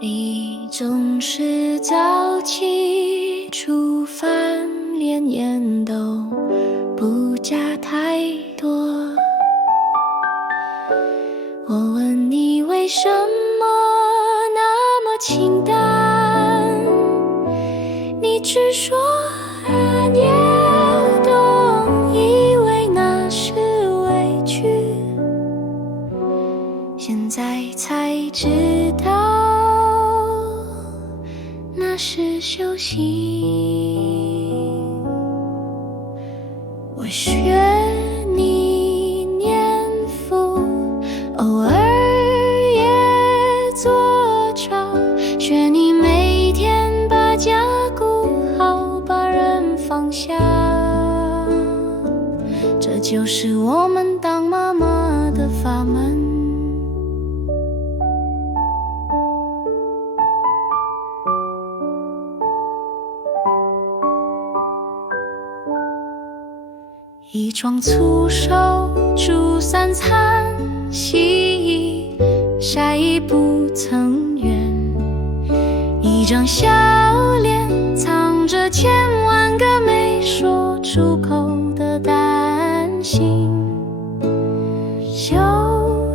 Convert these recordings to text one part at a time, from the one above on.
你总是早起煮饭，连盐都不加太多。我问你为什么那么清淡，你只说暗夜懂，以为那是委屈，现在才知道那是休息。我学你念佛，偶尔也做超，学你每天把家顾好，把人放下。这就是我们当妈妈的法门。一床粗手煮三餐，洗衣晒衣不曾怨，一张笑脸藏着千万个没说出口的担心。修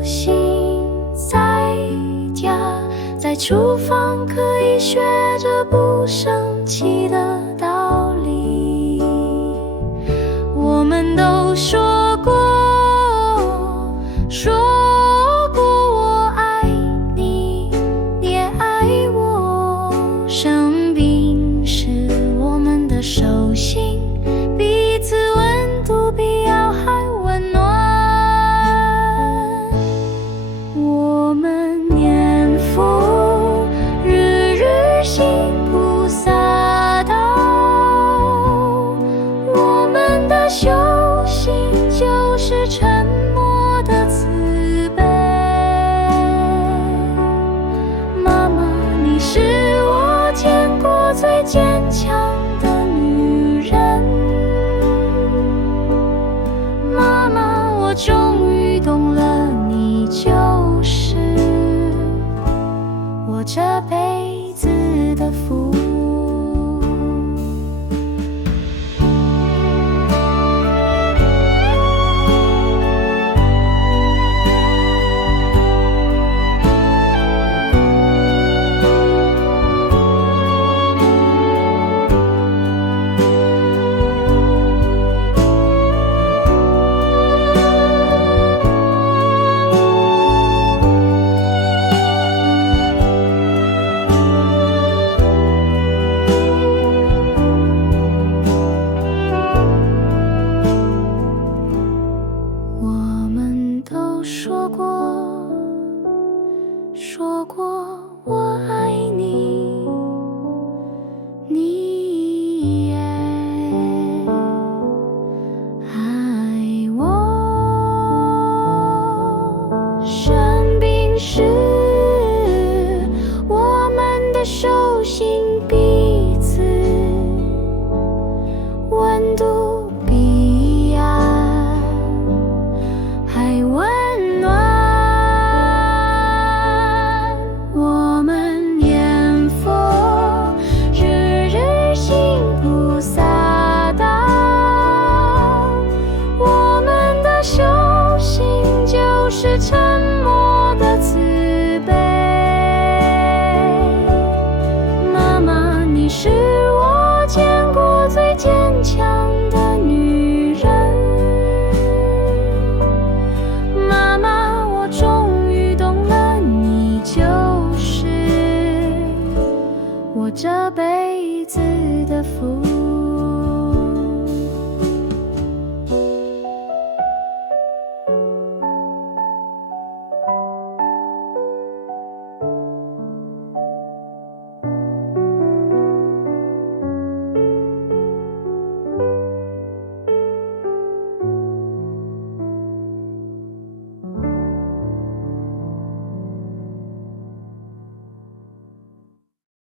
行在家，在厨房可以学着不生气的